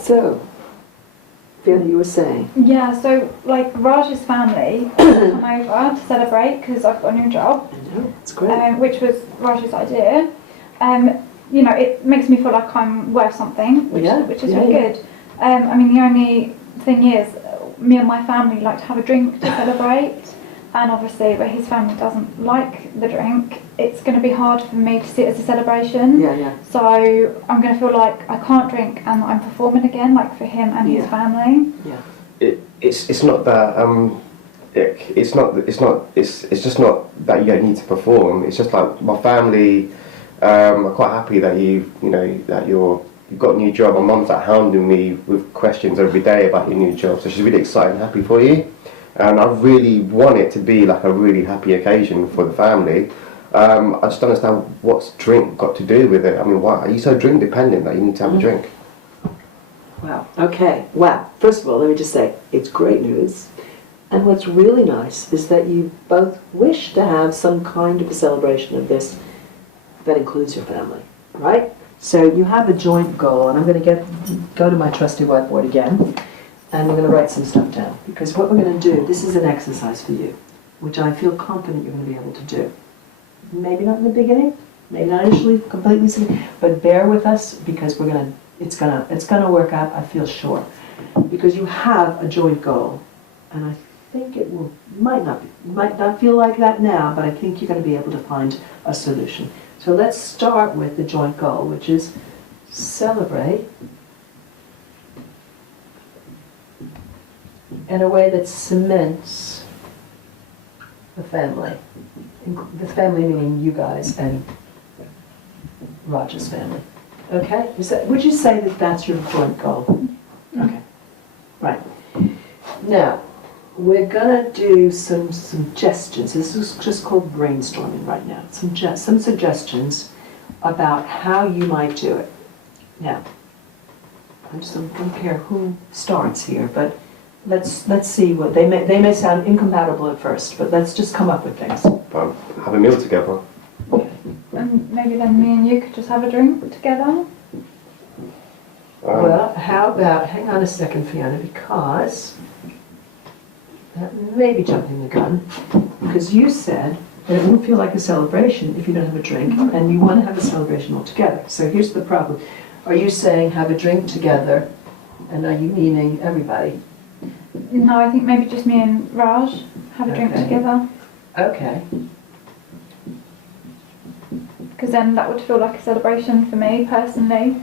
So, Fiona, you were saying? Yeah, so like Raj's family come over to celebrate because I've got a new job. I know, it's great. Which was Raj's idea. You know, it makes me feel like I'm worth something, which is really good. I mean, the only thing is, me and my family like to have a drink to celebrate, and obviously, where his family doesn't like the drink, it's going to be hard for me to see it as a celebration. So I'm going to feel like I can't drink and I'm performing again, like for him and his family. It's not that it's just not that you don't need to perform. It's just like my family are quite happy that you've got a new job. My mum's like hounding me with questions every day about your new job, so she's really excited and happy for you. And I really want it to be like a really happy occasion for the family. I just don't understand what's drink got to do with it. I mean, why are you so drink dependent that you need to have a drink? Wow. Okay. Wow. First of all, let me just say, it's great news. And what's really nice is that you both wish to have some kind of a celebration of this that includes your family, right? So you have a joint goal, and I'm going to go to my trusty whiteboard again, and we're going to write some stuff down. Because what we're going to do, this is an exercise for you, which I feel confident you're going to be able to do. Maybe not in the beginning, maybe not initially, completely, but bear with us because it's gonna work out, I feel sure. Because you have a joint goal, and I think it might not feel like that now, but I think you're going to be able to find a solution. So let's start with the joint goal, which is celebrate in a way that cements the family. The family meaning you guys and Roger's family. Okay? Would you say that that's your joint goal? Okay. Right. Now, we're going to do some suggestions. This is just called brainstorming right now. Some suggestions about how you might do it. Now, I'm just going to compare who starts here, but let's see what they may sound incompatible at first, but let's just come up with things. Have a meal together. And maybe then me and you could just have a drink together. Well, how about, hang on a second, Fiona, because that may be jumping the gun, because you said that it won't feel like a celebration if you don't have a drink, and you want to have a celebration all together. So here's the problem. Are you saying have a drink together, and are you meaning everybody? No, I think maybe just me and Raj have a drink together. Okay. Because then that would feel like a celebration for me personally.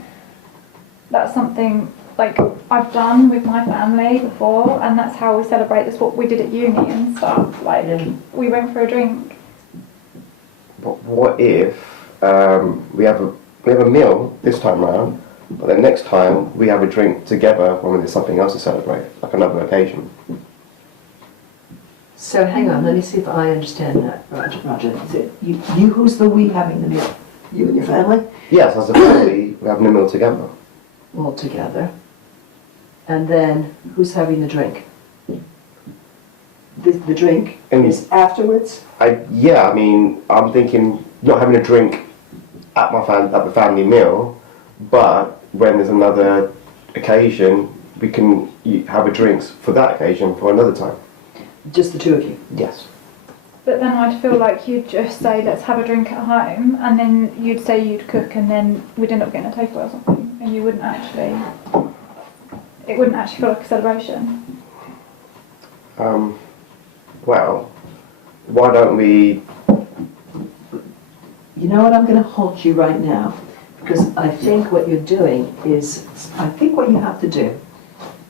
That's something like I've done with my family before, and that's how we celebrate. That's what we did at uni and stuff. Like we went for a drink. But what if we have a meal this time round, but then next time we have a drink together when there's something else to celebrate, like another occasion? So hang on, let me see if I understand that, Roger. Is it you who's the we having the meal? You and your family? Yes, as a family, we're having a meal together. All together. And then who's having the drink? The drink is afterwards? I mean, I'm thinking not having a drink at the family meal, but when there's another occasion, we can have a drinks for that occasion for another time. Just the two of you? Yes. But then I'd feel like you'd just say, let's have a drink at home, and then you'd say you'd cook, and then we'd end up getting a takeaway or something, and it wouldn't actually feel like a celebration. Well, why don't we... You know what, I'm going to halt you right now, because I think what you're doing is, I think what you have to do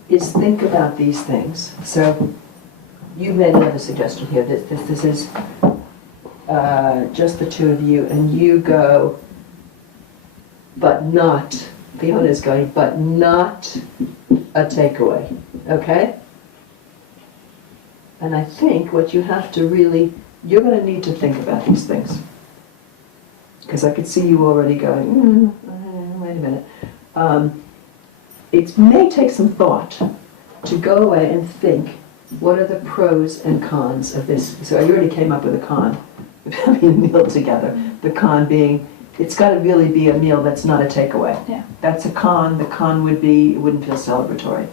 is think about these things. So, you made another suggestion here, that this is just the two of you, and you go, but not, Fiona's going, but not a takeaway, okay? And I think what you have to really, you're going to need to think about these things. Because I could see you already going, wait a minute. It may take some thought to go away and think, what are the pros and cons of this? So I already came up with a con, having a meal together. The con being it's got to really be a meal that's not a takeaway. Yeah. That's a con. The con would be it wouldn't feel celebratory.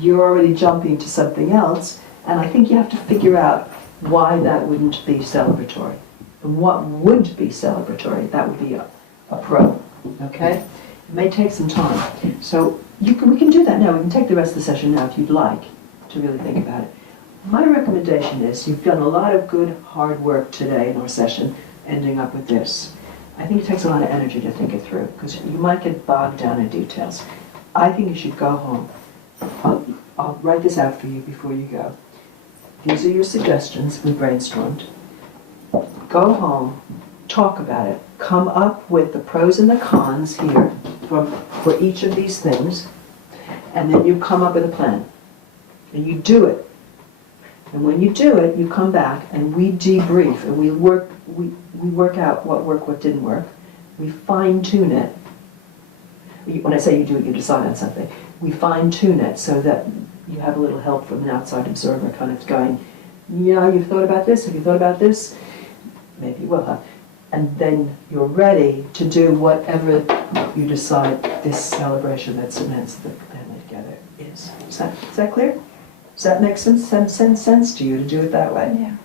You're already jumping to something else, and I think you have to figure out why that wouldn't be celebratory. And what would be celebratory? That would be a pro. Okay? It may take some time. So we can do that now. We can take the rest of the session now if you'd like to really think about it. My recommendation is you've done a lot of good, hard work today in our session, ending up with this. I think it takes a lot of energy to think it through, because you might get bogged down in details. I think you should go home. I'll write this out for you before you go. These are your suggestions we brainstormed. Go home, talk about it, come up with the pros and the cons here for each of these things, and then you come up with a plan. And you do it. And when you do it, you come back and we debrief and we work out what worked, what didn't work. We fine tune it. When I say you do it, you decide on something. We fine tune it so that you have a little help from an outside observer kind of going, yeah, you've thought about this, have you thought about this? Maybe you will have. And then you're ready to do whatever you decide this celebration that cements the family together is. Is that clear? Does that make sense to you to do it that way? Yeah.